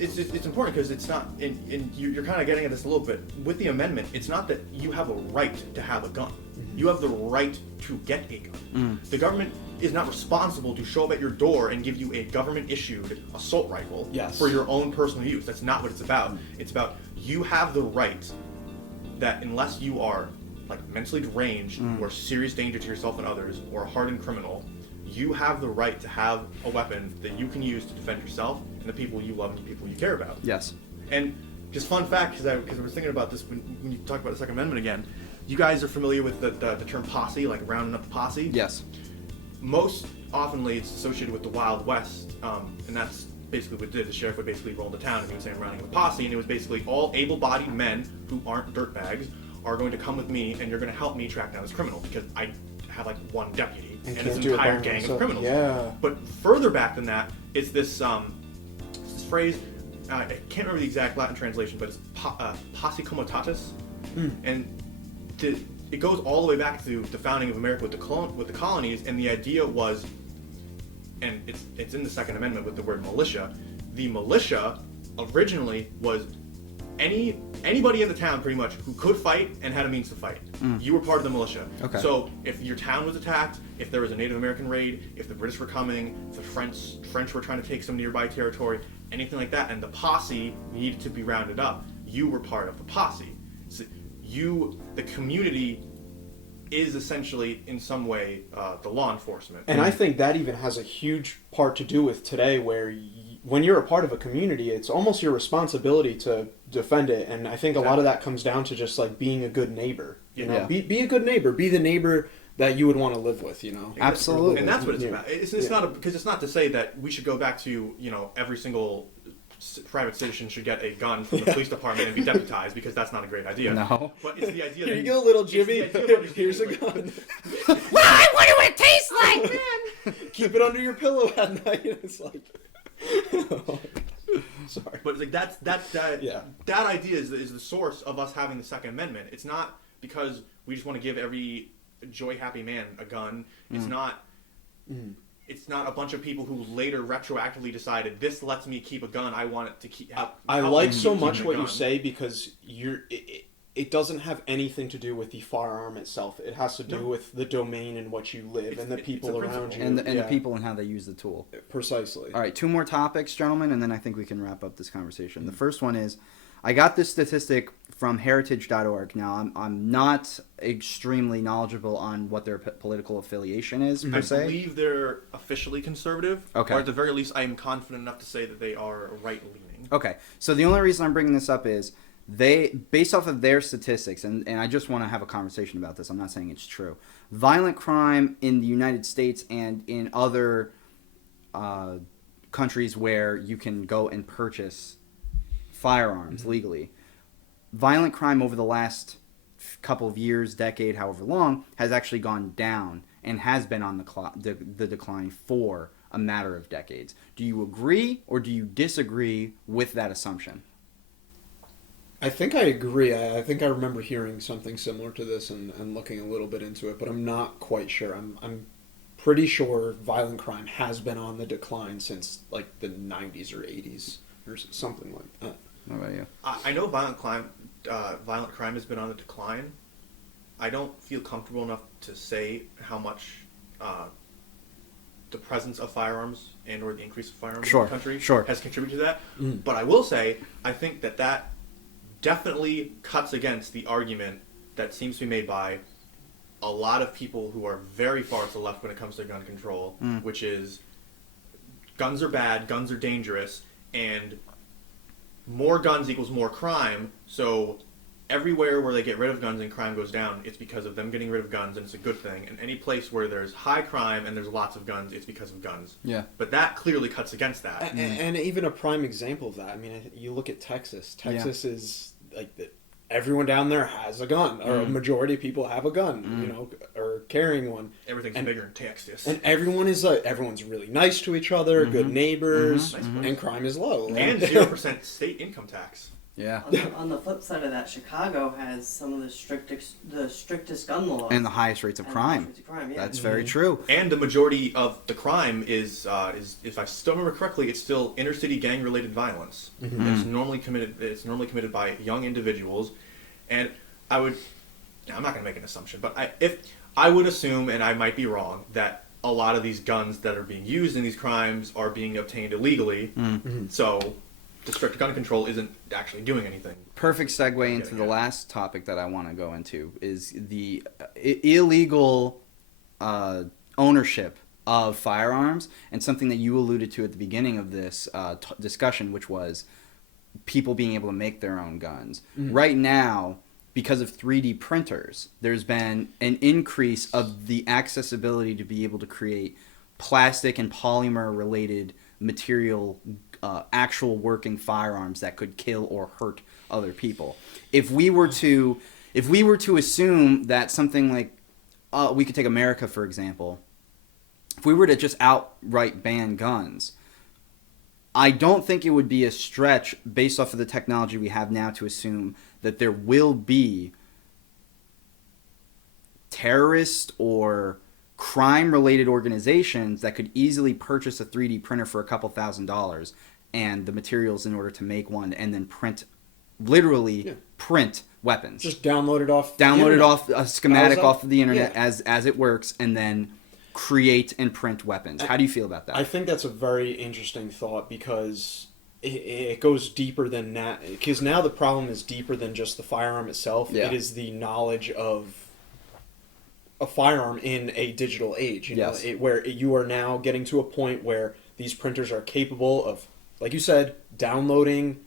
it's important because it's not, and you're kind of getting at this a little bit. With the amendment, it's not that you have a right to have a gun. Mm-hmm. You have the right to get a gun. The government is not responsible to show up at your door and give you a government-issued assault rifle for your own personal use. That's not what it's about. It's about you have the right that unless you are like mentally deranged or serious danger to yourself and others or a hardened criminal, you have the right to have a weapon that you can use to defend yourself and the people you love and the people you care about. Yes. And just fun fact, because I was thinking about this when you talk about the Second Amendment again, you guys are familiar with the term posse, like rounding up the posse? Yes. Most oftenly it's associated with the Wild West, and that's basically what it did. The sheriff would basically roll into town and he would say, I'm rounding up a posse, and it was basically all able-bodied men who aren't dirtbags are going to come with me and you're going to help me track down this criminal because I have like one deputy and this entire gang of criminals. Yeah. But further back than that, it's this phrase, I can't remember the exact Latin translation, but it's posse comitatus, and it goes all the way back to the founding of America with the colonies, and the idea was, and it's in the Second Amendment with the word militia. The militia originally was anybody in the town pretty much who could fight and had a means to fight. You were part of the militia. Okay. So if your town was attacked, if there was a Native American raid, if the British were coming, if the French were trying to take some nearby territory, anything like that, and the posse needed to be rounded up, you were part of the posse. So the community is essentially in some way the law enforcement. And I think that even has a huge part to do with today where when you're a part of a community, it's almost your responsibility to defend it. And I think a lot of that comes down to just like being a good neighbor. You know, be a good neighbor. Be the neighbor that you would want to live with, you know. Absolutely. And that's what it's about. It's not because it's not to say that we should go back to, every single private citizen should get a gun from the police department and be deputized, because that's not a great idea. No. But it's the idea that... Here you go, little Jimmy. Here's a gun. Well, I wonder what it tastes like, man. Keep it under your pillow at night. It's like... Sorry. But it's like that idea is the source of us having the Second Amendment. It's not because we just want to give every joy-happy man a gun. It's not... It's not a bunch of people who later retroactively decided, this lets me keep a gun, I want it to keep... I like so much what you say, because it doesn't have anything to do with the firearm itself. It has to do with the domain in which you live and the people around you. And the people and how they use the tool. Precisely. All right, 2 more topics, gentlemen, and then I think we can wrap up this conversation. The first one is, I got this statistic from heritage.org. Now, I'm not extremely knowledgeable on what their political affiliation is, per se. I believe they're officially conservative. Okay. Or at the very least, I am confident enough to say that they are right-leaning. Okay. So the only reason I'm bringing this up is based off of their statistics, and I just want to have a conversation about this. I'm not saying it's true. Violent crime in the United States and in other countries where you can go and purchase firearms legally, violent crime over the last couple of years, decade, however long, has actually gone down and has been on the decline for a matter of decades. Do you agree or do you disagree with that assumption? I think I agree. I think I remember hearing something similar to this and looking a little bit into it, but I'm not quite sure. I'm pretty sure violent crime has been on the decline since like the 90s or 80s or something like that. What about you? I know violent crime has been on the decline. I don't feel comfortable enough to say how much the presence of firearms and or the increase of firearms in the country has contributed to that. But I will say, I think that definitely cuts against the argument that seems to be made by a lot of people who are very far to the left when it comes to gun control, which is guns are bad, guns are dangerous, and more guns equals more crime, so everywhere where they get rid of guns and crime goes down, it's because of them getting rid of guns, and it's a good thing. And any place where there's high crime and there's lots of guns, it's because of guns. Yeah. But that clearly cuts against that. And even a prime example of that, I mean, you look at Texas. Texas is like everyone down there has a gun, or a majority of people have a gun, you know, or carrying one. Everything's bigger in Texas. And everyone's really nice to each other, good neighbors, and crime is low. And 0% state income tax. Yeah. On the flip side of that, Chicago has some of the strictest gun laws And the highest rates of crime. Yeah. That's very true. And the majority of the crime is if I still remember correctly, it's still inner city gang related violence. Mm-hmm. It's normally committed by young individuals, and I'm not going to make an assumption, but if I would assume, and I might be wrong, that a lot of these guns that are being used in these crimes are being obtained illegally. Mm-hmm. So the strict gun control isn't actually doing anything. Perfect segue into the last topic that I want to go into is the illegal ownership of firearms, and something that you alluded to at the beginning of this discussion, which was people being able to make their own guns. Mm. Right now, because of 3D printers, there's been an increase of the accessibility to be able to create plastic and polymer related material, actual working firearms that could kill or hurt other people. If we were to assume that something like, we could take America for example, if we were to just outright ban guns, I don't think it would be a stretch based off of the technology we have now to assume that there will be terrorist or crime-related organizations that could easily purchase a 3D printer for a couple $1,000s and the materials in order to make one, and then print weapons. Just download it off. A schematic off of the internet as it works, and then create and print weapons. How do you feel about that? I think that's a very interesting thought, because it goes deeper than that. Because now the problem is deeper than just the firearm itself. Yeah. It is the knowledge of a firearm in a digital age. You know, where you are now getting to a point where these printers are capable of, like you said, downloading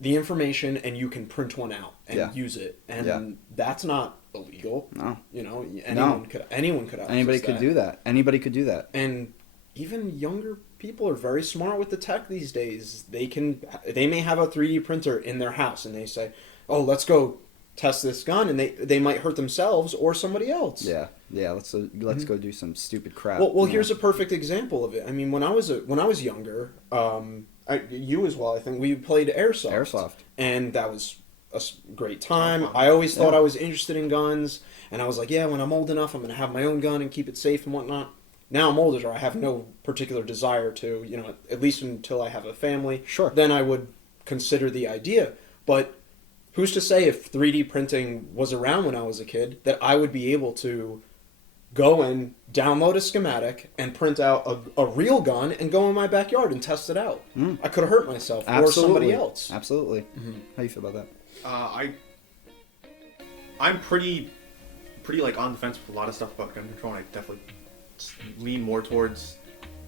the information, and you can print one out and use it. And that's not illegal. No. You know, anyone could access Anybody could do that. Anybody could do that. And even younger people are very smart with the tech these days. They may have a 3D printer in their house, and they say, "Oh, let's go test this gun," and they might hurt themselves or somebody else. Yeah. Let's go do some stupid crap. Well, here's a perfect example of it. I mean, when I was younger, you as well, I think we played airsoft, and that was a great time. I always thought I was interested in guns, and I was like, when I'm old enough, I'm going to have my own gun and keep it safe and whatnot. Now I'm older, I have no particular desire to, at least until I have a family. Sure. Then I would consider the idea. But who's to say, if 3D printing was around when I was a kid, that I would be able to go and download a schematic and print out a real gun and go in my backyard and test it out. I could have hurt myself or somebody else. Absolutely. Mm-hmm. How do you feel about that? I'm pretty like on the fence with a lot of stuff about gun control, and I definitely lean more towards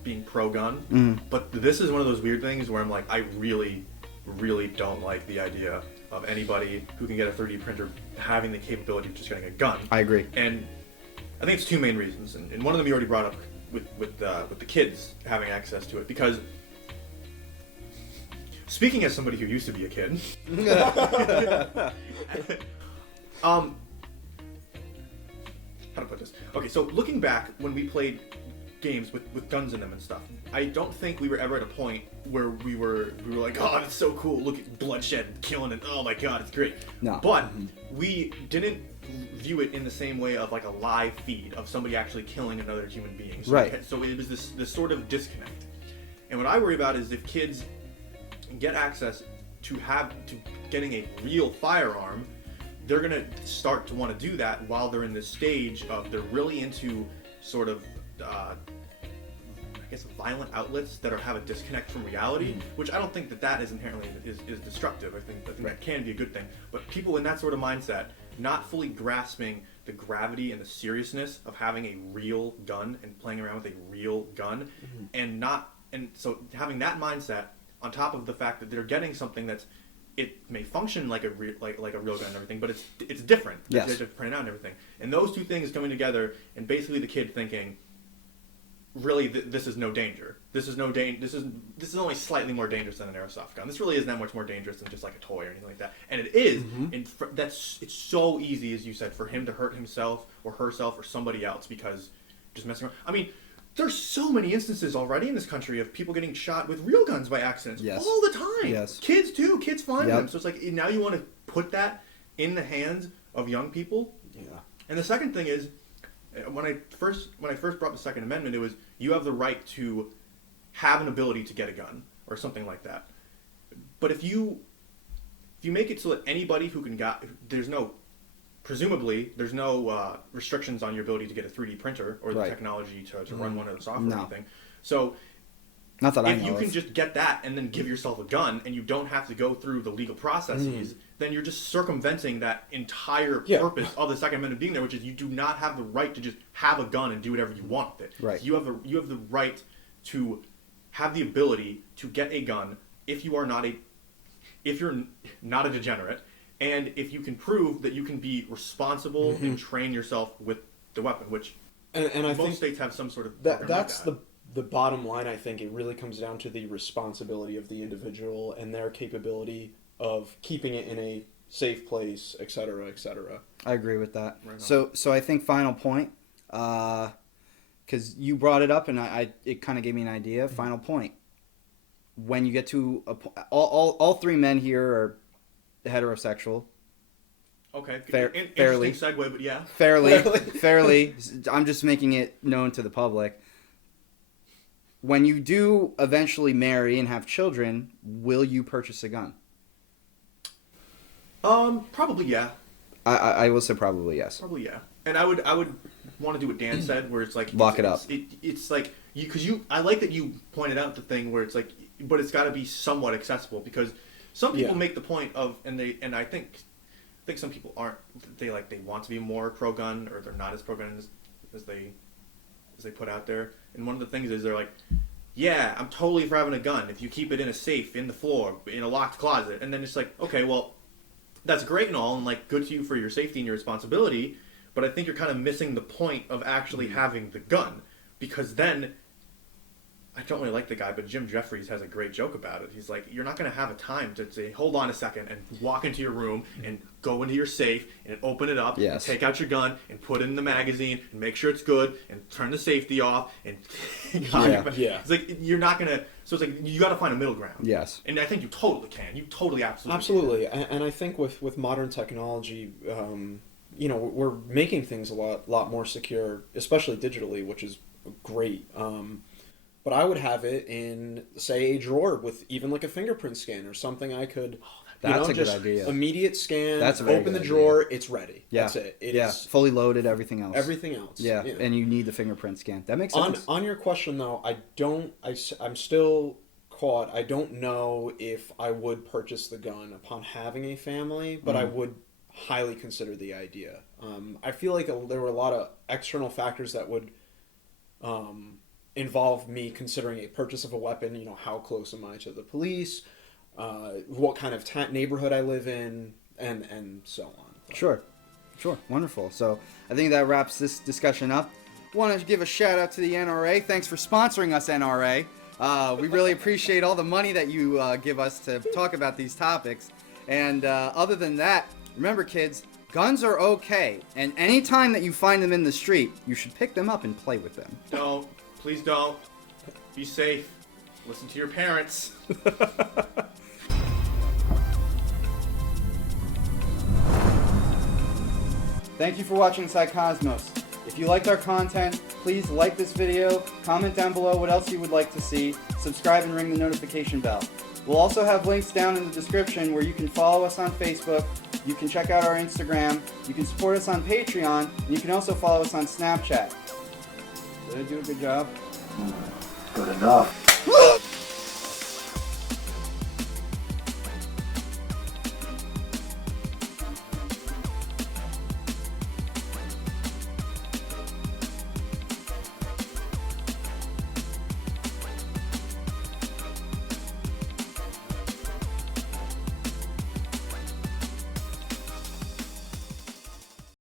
being pro-gun. Mm. But this is one of those weird things where I'm like, I really, really don't like the idea of anybody who can get a 3D printer having the capability of just getting a gun. I agree. And I think it's two main reasons, and one of them you already brought up with the kids having access to it, because speaking as somebody who used to be a kid, how to put this? Okay, so looking back when we played games with guns in them and stuff, I don't think we were ever at a point where we were like, oh, that's so cool, look at bloodshed, killing it, oh my god, it's great. No. But we didn't view it in the same way of like a live feed of somebody actually killing another human being. So right. So it was this sort of disconnect. And what I worry about is if kids get access to getting a real firearm, they're going to start to want to do that while they're in this stage of they're really into sort of I guess violent outlets that have a disconnect from reality, which I don't think that is inherently is destructive. I think that can be a good thing. But people in that sort of mindset, not fully grasping the gravity and the seriousness of having a real gun and playing around with a real gun, and so having that mindset on top of the fact that they're getting something that's, it may function like a real gun and everything, but it's different. Yes. They have to print it out and everything. And those two things coming together, and basically the kid thinking, really, this is no danger. This is only slightly more dangerous than an airsoft gun. This really isn't that much more dangerous than just like a toy or anything like that. And it is. It's so easy, as you said, for him to hurt himself or herself or somebody else because just messing around. I mean, there's so many instances already in this country of people getting shot with real guns by accidents all the time. Yes. Kids too. Kids find Yep. them. So it's like now you want to put that in the hands of young people. Yeah. And the second thing is, when I first brought the Second Amendment, it was you have the right to have an ability to get a gun or something like that. But if you make it so that anybody who can presumably there's no restrictions on your ability to get a 3D printer or the Right. technology to run one of the software No. or anything. So Not that I if know you of. can just get that and then give yourself a gun and you don't have to go through the legal processes, then you're just circumventing that entire purpose of the Second Amendment being there, which is you do not have the right to just have a gun and do whatever you want with it. Right. So you have the right to have the ability to get a gun if you're not a degenerate, and if you can prove that you can be responsible and train yourself with the weapon, which And I most think states have some sort of that program that's like that. the bottom line. I think it really comes down to the responsibility of the individual and their capability of keeping it in a safe place, et cetera, et cetera. I agree with that. Right on. So I think final point, because you brought it up and it kind of gave me an idea. Final point. When you get to all three men here are heterosexual. Okay, fairly. interesting segue, but yeah. Fairly. I'm just making it known to the public. When you do eventually marry and have children, will you purchase a gun? Probably yeah. I will say probably yes. Probably yeah. And I would want to do what Dan said, where it's like Lock it up. It's like I like that you pointed out the thing where it's like, but it's got to be somewhat accessible, because some people make the point of, and I think some people aren't. They want to be more pro gun, or they're not as pro gun as they put out there. And one of the things is they're like, yeah, I'm totally for having a gun if you keep it in a safe, in the floor, in a locked closet. And then it's like, okay, well, that's great and all, and like good to you for your safety and your responsibility, but I think you're kind of missing the point of actually having the gun, because then, I don't really like the guy, but Jim Jeffries has a great joke about it. He's like, you're not going to have a time to say, hold on a second, and walk into your room and go into your safe and open it up, and take out your gun and put it in the magazine and make sure it's good and turn the safety off and it's like you're not going to. So it's like you got to find a middle ground. Yes. And I think you totally can. You totally absolutely Absolutely. And I think with modern technology, we're making things a lot more secure, especially digitally, which is great. But I would have it in, say, a drawer with even like a fingerprint scan or something. I could, That's a just good idea. Immediate scan. That's a very open good the drawer. It's ready. Yeah. That's it. It is fully loaded. Everything else. everything else. Yeah. And you need the fingerprint scan. That makes sense. On your question though, I'm still caught. I don't know if I would purchase the gun upon having a family, but I would highly consider the idea. I feel like there were a lot of external factors that would involve me considering a purchase of a weapon. How close am I to the police? What kind of neighborhood I live in, and so on. Sure. Wonderful. So I think that wraps this discussion up. Want to give a shout out to the NRA. Thanks for sponsoring us, NRA. We really appreciate all the money that you give us to talk about these topics. And other than that, remember, kids, guns are okay. And anytime that you find them in the street, you should pick them up and play with them. Don't. Please don't. Be safe. Listen to your parents. Thank you for watching Psycosmos. If you liked our content, please like this video, comment down below what else you would like to see, subscribe and ring the notification bell. We'll also have links down in the description where you can follow us on Facebook, you can check out our Instagram, you can support us on Patreon, and you can also follow us on Snapchat. Did I do a good job? Good enough.